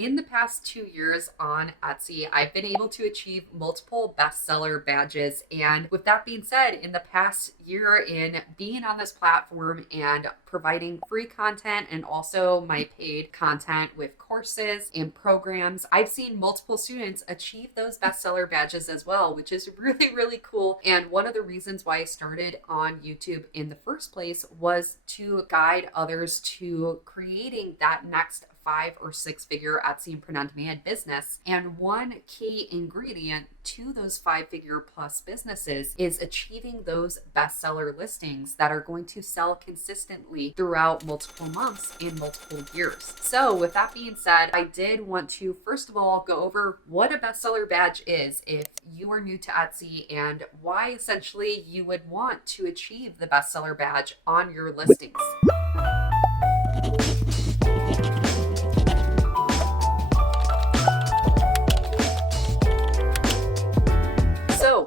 In the past 2 years on Etsy, I've been able to achieve multiple bestseller badges. And with that being said, in the past year in being on this platform and providing free content and also my paid content with courses and programs, I've seen multiple students achieve those bestseller badges as well, which is really, really cool. And one of the reasons why I started on YouTube in the first place was to guide others to creating that next 5 or 6 figure Etsy and print on demand business. And one key ingredient to those 5-figure plus businesses is achieving those bestseller listings that are going to sell consistently throughout multiple months and multiple years. So with that being said, I did want to first of all go over what a bestseller badge is if you are new to Etsy and why essentially you would want to achieve the bestseller badge on your listings.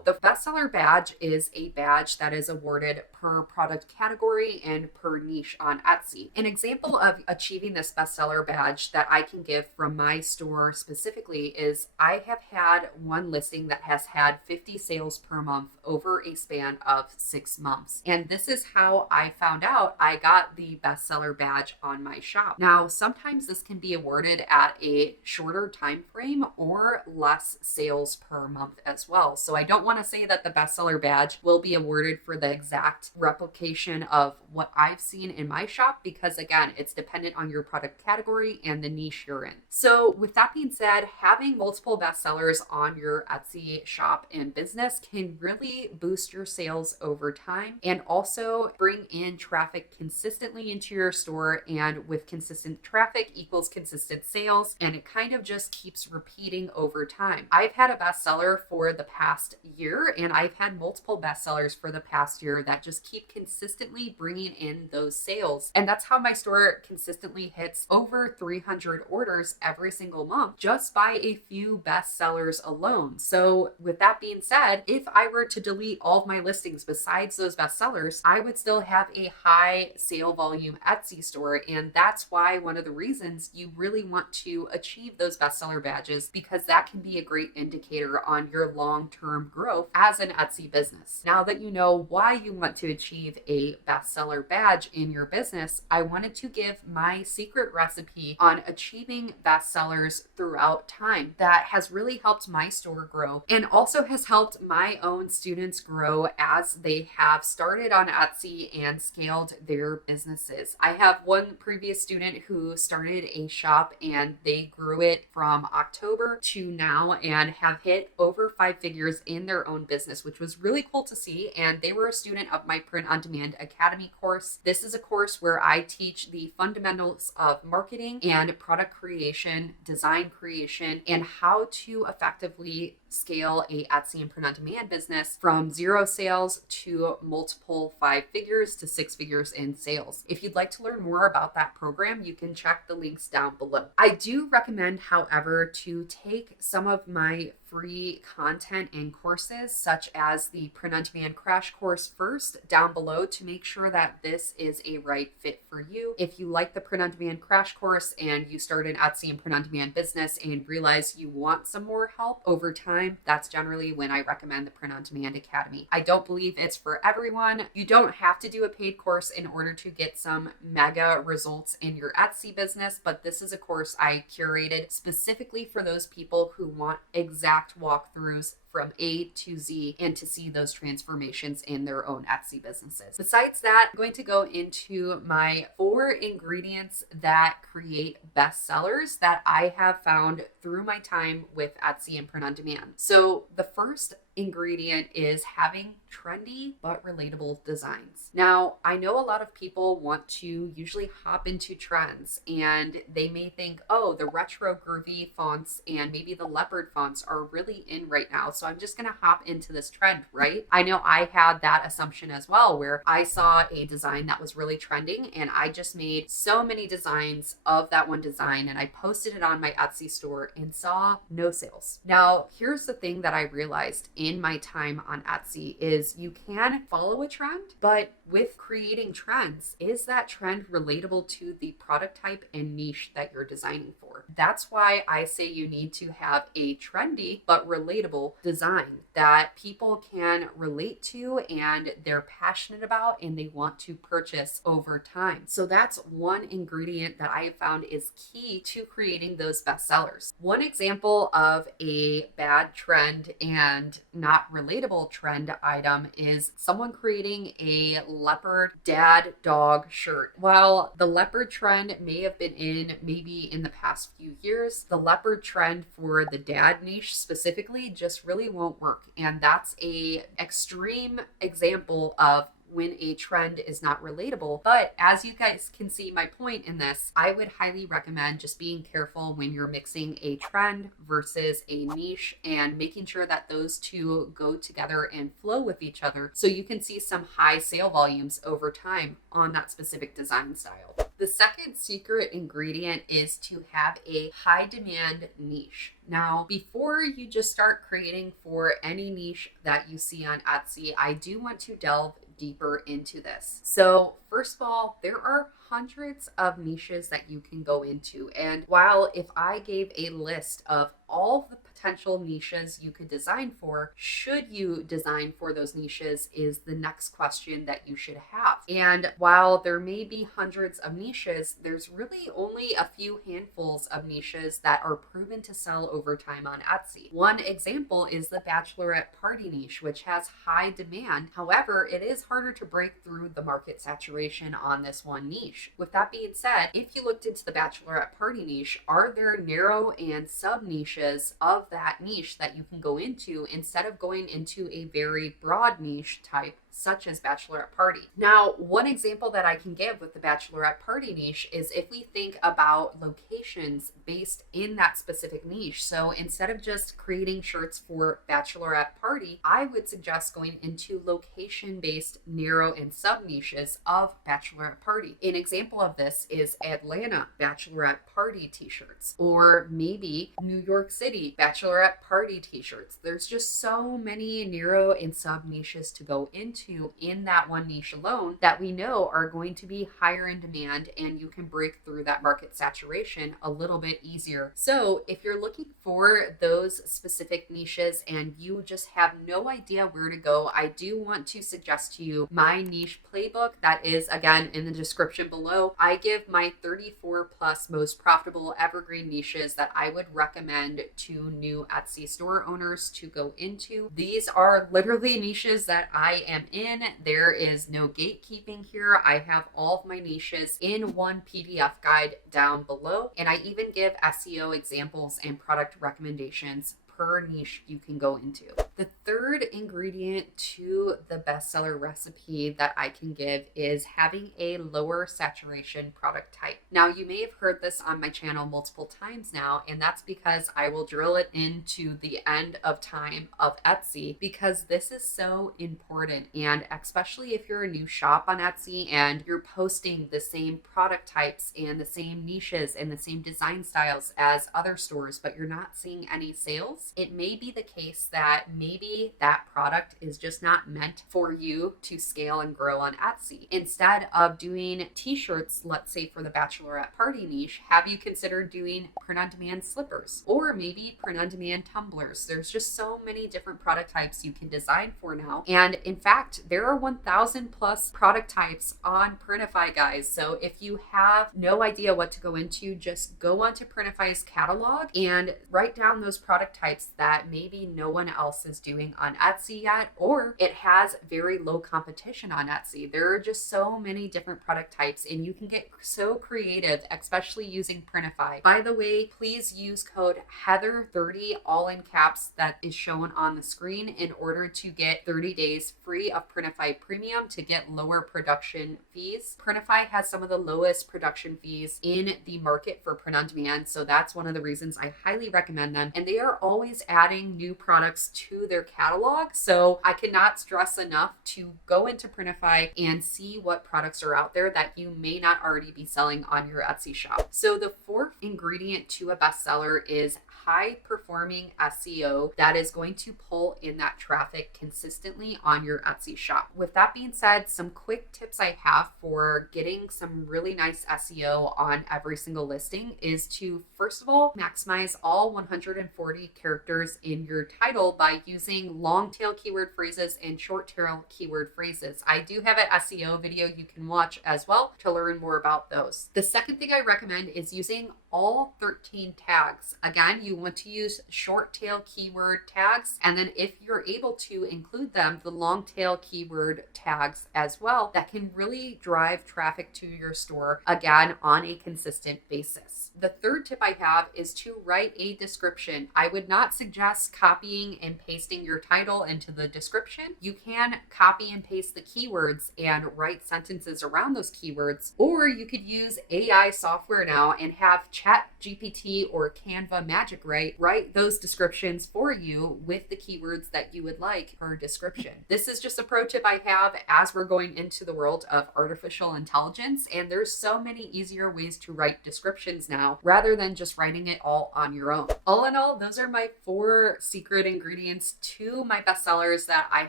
The bestseller badge is a badge that is awarded per product category and per niche on Etsy. An example of achieving this bestseller badge that I can give from my store specifically is I have had one listing that has had 50 sales per month over a span of 6 months. And this is how I found out I got the bestseller badge on my shop. Now, sometimes this can be awarded at a shorter time frame or less sales per month as well. So I don't want to say that the bestseller badge will be awarded for the exact replication of what I've seen in my shop because again, it's dependent on your product category and the niche you're in. So with that being said, having multiple bestsellers on your Etsy shop and business can really boost your sales over time and also bring in traffic consistently into your store, and with consistent traffic equals consistent sales, and it kind of just keeps repeating over time. I've had a bestseller for the past year, and I've had multiple bestsellers for the past year that just keep consistently bringing in those sales. And that's how my store consistently hits over 300 orders every single month just by a few bestsellers alone. So with that being said, if I were to delete all of my listings besides those bestsellers, I would still have a high sale volume Etsy store. And that's why one of the reasons you really want to achieve those bestseller badges, because that can be a great indicator on your long-term growth as an Etsy business. Now that you know why you want to achieve a bestseller badge in your business, I wanted to give my secret recipe on achieving bestsellers throughout time that has really helped my store grow and also has helped my own students grow as they have started on Etsy and scaled their businesses. I have one previous student who started a shop and they grew it from October to now and have hit over 5 figures in their own business, which was really cool to see. And they were a student of my Print on Demand Academy course. This is a course where I teach the fundamentals of marketing and product creation, design creation, and how to effectively scale a Etsy and Print on Demand business from 0 sales to multiple 5 figures to 6 figures in sales. If you'd like to learn more about that program, you can check the links down below. I do recommend, however, to take some of my free content and courses, such as the Print on Demand Crash Course first down below to make sure that this is a right fit for you. If you like the Print on Demand Crash Course and you start an Etsy and Print on Demand business and realize you want some more help over time, that's generally when I recommend the Print on Demand Academy. I don't believe it's for everyone. You don't have to do a paid course in order to get some mega results in your Etsy business, but this is a course I curated specifically for those people who want exact walkthroughs from A to Z and to see those transformations in their own Etsy businesses. Besides that, I'm going to go into my 4 ingredients that create bestsellers that I have found through my time with Etsy and Print on Demand. So the first ingredient is having trendy but relatable designs. Now, I know a lot of people want to usually hop into trends and they may think, oh, the retro groovy fonts and maybe the leopard fonts are really in right now, so I'm just gonna hop into this trend, right? I know I had that assumption as well, where I saw a design that was really trending and I just made so many designs of that one design and I posted it on my Etsy store and saw no sales. Now, here's the thing that I realized in my time on Etsy is you can follow a trend, but with creating trends, is that trend relatable to the product type and niche that you're designing for? That's why I say you need to have a trendy but relatable design that people can relate to and they're passionate about and they want to purchase over time. So that's one ingredient that I have found is key to creating those bestsellers. One example of a bad trend and not relatable trend item is someone creating a leopard dad dog shirt. While the leopard trend may have been in maybe in the past few years, the leopard trend for the dad niche specifically just really won't work. And that's a extreme example of when a trend is not relatable. But as you guys can see my point in this, I would highly recommend just being careful when you're mixing a trend versus a niche and making sure that those two go together and flow with each other so you can see some high sale volumes over time on that specific design style. The second secret ingredient is to have a high demand niche. Now, before you just start creating for any niche that you see on Etsy, I do want to delve deeper into this. So first of all, there are hundreds of niches that you can go into. And while if I gave a list of all the potential niches you could design for, should you design for those niches is the next question that you should have. And while there may be hundreds of niches, there's really only a few handfuls of niches that are proven to sell over time on Etsy. One example is the bachelorette party niche, which has high demand. However, it is harder to break through the market saturation on this one niche. With that being said, if you looked into the bachelorette party niche, are there narrow and sub niches of that niche that you can go into instead of going into a very broad niche type such as bachelorette party? Now, one example that I can give with the bachelorette party niche is if we think about locations based in that specific niche. So instead of just creating shirts for bachelorette party, I would suggest going into location-based narrow and sub niches of bachelorette party. An example of this is Atlanta bachelorette party t-shirts, or maybe New York City bachelorette party t-shirts. There's just so many narrow and sub niches to go into in that one niche alone that we know are going to be higher in demand, and you can break through that market saturation a little bit easier. So if you're looking for those specific niches and you just have no idea where to go, I do want to suggest to you my niche playbook that is again in the description below. I give my 34 plus most profitable evergreen niches that I would recommend to new Etsy store owners to go into. These are literally niches that I am in. There is no gatekeeping here. I have all of my niches in one PDF guide down below, and I even give SEO examples and product recommendations per niche you can go into. The third ingredient to the bestseller recipe that I can give is having a lower saturation product type. Now, you may have heard this on my channel multiple times now, and that's because I will drill it into the end of time of Etsy, because this is so important. And especially if you're a new shop on Etsy and you're posting the same product types and the same niches and the same design styles as other stores, but you're not seeing any sales, it may be the case that maybe that product is just not meant for you to scale and grow on Etsy. Instead of doing t-shirts, let's say for the bachelorette party niche, have you considered doing print-on-demand slippers or maybe print-on-demand tumblers? There's just so many different product types you can design for now. And in fact, there are 1,000 plus product types on Printify, guys. So if you have no idea what to go into, just go onto Printify's catalog and write down those product types that maybe no one else is doing on Etsy yet, or it has very low competition on Etsy. There are just so many different product types and you can get so creative, especially using Printify. By the way, please use code Heather30 all in caps that is shown on the screen in order to get 30 days free of Printify Premium to get lower production fees. Printify has some of the lowest production fees in the market for print on demand, so that's one of the reasons I highly recommend them, and they are always always adding new products to their catalog. So I cannot stress enough to go into Printify and see what products are out there that you may not already be selling on your Etsy shop. So the fourth ingredient to a bestseller is high performing SEO that is going to pull in that traffic consistently on your Etsy shop. With that being said, some quick tips I have for getting some really nice SEO on every single listing is to, first of all, maximize all 140 characters in your title by using long tail keyword phrases and short tail keyword phrases. I do have an SEO video you can watch as well to learn more about those. The second thing I recommend is using all 13 tags. Again, you want to use short tail keyword tags, and then if you're able to include them, the long tail keyword tags as well, that can really drive traffic to your store, again, on a consistent basis. The third tip I have is to write a description. I would not suggest copying and pasting your title into the description. You can copy and paste the keywords and write sentences around those keywords, or you could use AI software now and have ChatGPT or Canva Magic write those descriptions for you with the keywords that you would like per description. This is just a pro tip I have as we're going into the world of artificial intelligence, and there's so many easier ways to write descriptions now rather than just writing it all on your own. All in all, those are my 4 secret ingredients to my bestsellers that I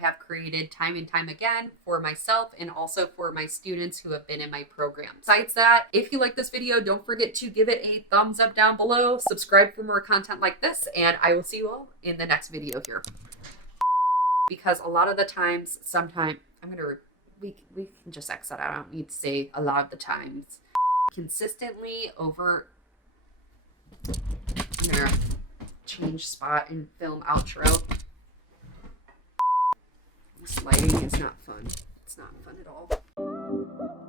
have created time and time again for myself and also for my students who have been in my program. Besides that, if you like this video, don't forget to give it a thumbs up down below, subscribe for more content like this, and I will see you all in the next video here. Because a lot of the times, we can just exit. I don't need to say a lot of the times. Consistently over, I'm gonna change spot and film outro. This lighting is not fun. It's not fun at all.